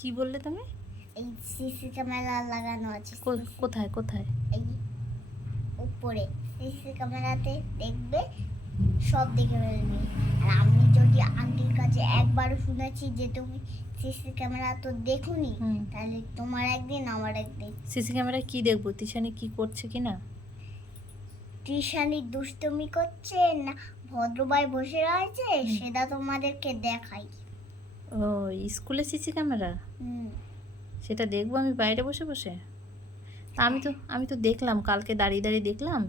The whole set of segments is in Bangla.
কি বললে তুমি? এই সিসি ক্যামেরা লাগানো আছে কোথায় কোথায়? এই উপরে সিসি ক্যামেরাতে দেখবে, সব দেখে ফেলবে। আর আমি যদি আন্টির কাছে একবারও শুনেছি যে তুমি সিসি ক্যামেরা তো দেখোনি, তাহলে তোমার একদিন আমার একদিন। সিসি ক্যামেরায় কি দেখবো? তিশানি কি করছে কি না? টিশানি দুষ্টুমি করছে না ভদ্রভাই বসে রয়েছে সেটা তোমাদেরকে দেখাই। ও, স্কুলে সিসি ক্যামেরা? সেটা দেখবো আমি বাইরে বসে বসে? তা আমি তো দেখলাম, কালকে দাঁড়িয়ে দাঁড়িয়ে দেখলাম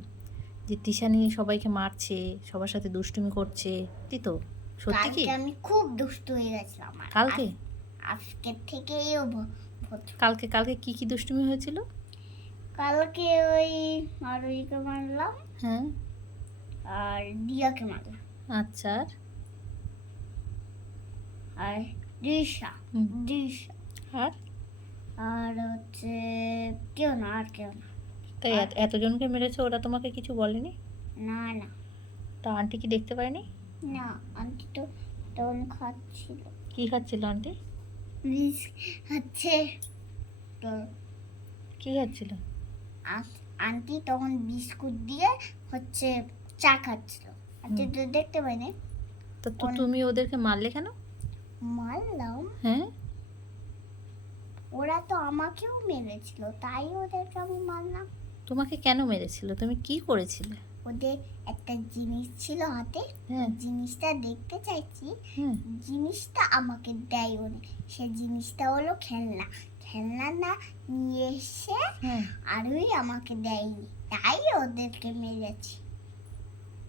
যে তিশানি সবাইকে মারছে, সবার সাথে দুষ্টুমি করছে। সত্যি তো? সত্যি কি? কালকে আমি খুব দুষ্টু হয়ে গেছিলাম। কালকে? আজকে থেকেও কালকে কালকে কি কি দুষ্টুমি হয়েছিল? কালকে ওই মারুইকে মারলাম, হ্যাঁ, আর দিয়াকে মারলাম, আচ্ছা। আর দিশা দিশা আর আর হচ্ছে কেউ না, আর কেউ না। তাই এতজনকে মেরেছে, ওরা তোমাকে কিছু বলেনি? না না তা আন্টি কি দেখতে পায়নি? না, আন্টি তো তখন খাচ্ছিল। কি খাচ্ছিল আন্টি? বিষ হচ্ছে তো কি খাচ্ছিল? আন্টি তখন বিস্কুট দিয়ে হচ্ছে চা খাচ্ছিল। আন্টি তো দেখতে পাইনি। তো তুমি ওদেরকে মারলে কেন? মারলাম? হ্যাঁ, ওরা তো আমাকেও মেরেছিল, তাই ওদেরকে আমি মারলাম। তোমাকে কেন মেরেছিল? তুমি কি করেছিলে? ওদের একটা জিনিস ছিল হাতে, জিনিসটা দেখতে চাইছি, জিনিসটা আমাকে দেয় ওদের। সে জিনিসটা হলো খেলনা। খেলনা না নিয়ে এসে আরই আমাকে দেয়নি, তাই ওদেরকে মেরেছি।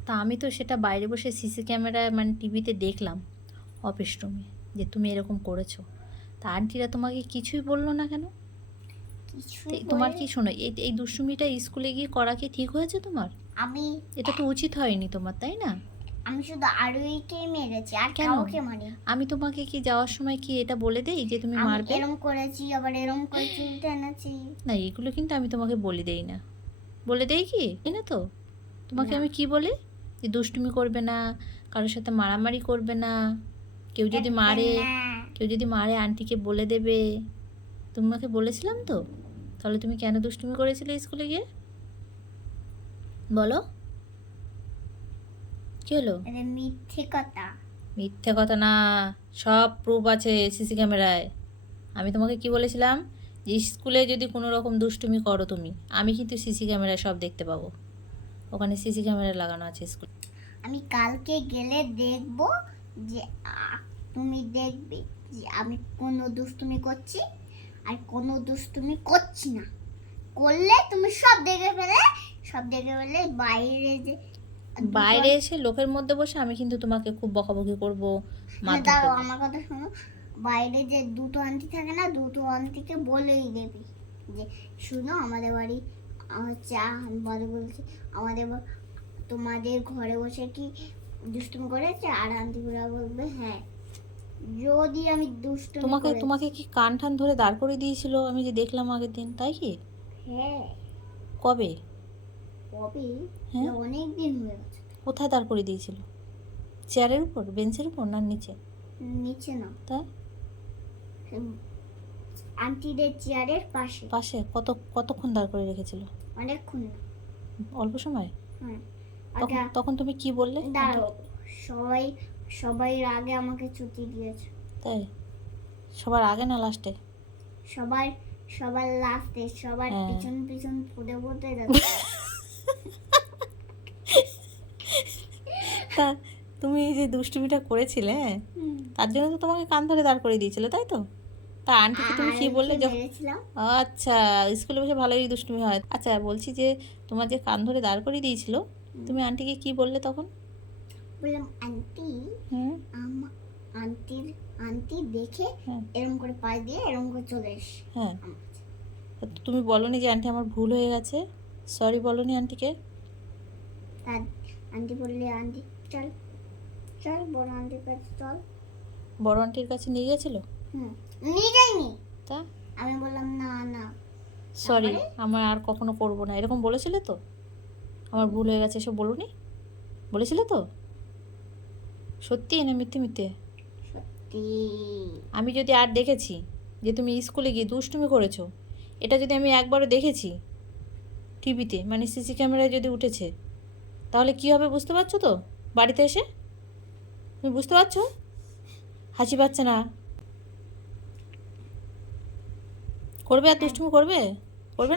তা আমি তো সেটা বাইরে বসে সিসি ক্যামেরায় মানে টিভিতে দেখলাম অফিস রুমে যে তুমি এরকম করেছো। তা আন্টিরা তোমাকে কিছুই বললো না কেন? তোমার কি শোনো, এই দুষ্টুমিটা স্কুলে গিয়ে করা কি ঠিক হয়েছে তোমার? এটা তো উচিত হয়নি তোমার, তাই না? আমি শুধু আরুইকে মেরেছি, আর কাউকে মারি। আমি তোমাকে কি যাওয়ার সময় কি এটা বলে দেই যে তুমি মারবে? এরকম করেছি, আবার এরকম করেছি, টেনেছি। না, এগুলো কিন্তু আমি তোমাকে বলে দেই না। বলে দেই কি না? তো তোমাকে আমি কি বলি যে দুষ্টুমি করবে না, কারোর সাথে মারামারি করবে না, কেউ যদি মারে আন্টিকে বলে দেবে। তোমাকে বলেছিলাম তো। তাহলে তুমি কেন দুষ্টুমি করেছিলে স্কুলে গিয়ে? বলো, কি হলো? মিথ্যে কথা। মিথ্যে কথা না, সব প্রুফ আছে সিসি ক্যামেরায়। আমি তোমাকে কি বলেছিলাম যে স্কুলে যদি কোনো রকম দুষ্টুমি করো তুমি, আমি কিন্তু সিসি ক্যামেরায় সব দেখতে পাবো। ওখানে সিসি ক্যামেরা লাগানো আছে স্কুল। আমি কালকে গেলে দেখব যে তুমি দেখবে যে আমি কোনো দুষ্টুমি করছি আর কোনো দুষ্টুমি করছি না। করলে তুমি সব দেখে ফেলে বাইরে এসে লোকের মধ্যে বসে আমি কিন্তু তোমাকে খুব বকাবকি করবো। দাঁড়াও, আমার কথা শোনো। বাইরে যে দুটো আন্টি থাকে না, দুটো আন্টিকে বলেই দেবে যে শুনো, আমাদের বাড়ি হচ্ছে বলছে আমাদের তোমাদের ঘরে বসে কি দুষ্টুমি করেছে, আর আন্টিগুলা বলবে হ্যাঁ। যদি আমি দুষ্টুমি তোমাকে কি কান টান ধরে দাঁড় করে দিয়েছিল আমি যে দেখলাম আগের দিন, তাই কি? হ্যাঁ। কবে? হ্যাঁ, অনেক দিন হয়ে গেছে। কোথায় দাঁড় করে দিয়েছিল? চেয়ারের উপর, বেঞ্চের উপর, না নিচে? নিচে না, তা আন্টিদের চেয়ারের পাশে। কতক্ষণ দাঁড় করে রেখেছিল? অনেকক্ষণ। অল্প সময়? হ্যাঁ। তখন তুমি কি বললে? দাঁড়াও, সবাই আগে আমাকে ছুটি দিয়েছে। তাই? সবার আগে না লাস্টে? সবার লাস্টে, সবার পিছন পিছন পড়ে যাচ্ছে। তা তুমি এই যে দুষ্টুমিটা করেছিলে, তার জন্য তো তোমাকে কান ধরে দাঁড় করে দিয়েছিল, তাই তো? তা আন্টিকে তুমি কি বললে? আচ্ছা, স্কুলে বসে ভালোই দুষ্টুমি হয়। আচ্ছা, বলছি যে তোমার যে কান ধরে দাঁড় করে দিয়েছিল, তুমি আন্টিকে কি বললে তখন? বললাম আন্টি, আন্টি দেখে এরকম করে পায়ে দিয়ে এরকম করে চলে এসে। হ্যাঁ, তুমি বলনি যে আন্টি আমার ভুল হয়ে গেছে, সরি বলনি আন্টিকে? আন্টি বললে আন্টি চল বড় আন্টির কাছে চল। বড় আন্টির কাছে নিয়ে গেছিল? নিয়ে যাইনি। তা আমি বললাম না সরি, আমার আর কখনো করবো না, এরকম বলেছিলে তো? আমার ভুল হয়ে গেছে এসব বলেছিলে তো? সত্যি না মিথ্যে? সত্যি। আমি যদি আর দেখেছি যে তুমি স্কুলে গিয়ে দুষ্টুমি করেছো, এটা যদি আমি একবারও দেখেছি টিভিতে, মানে সিসি ক্যামেরায় যদি উঠেছে, তাহলে কী হবে বুঝতে পারছো তো? বাড়িতে এসে তুমি বুঝতে পারছো? হাসি পাচ্ছে না? করবে আর দুষ্টুমি করবে? করবে না?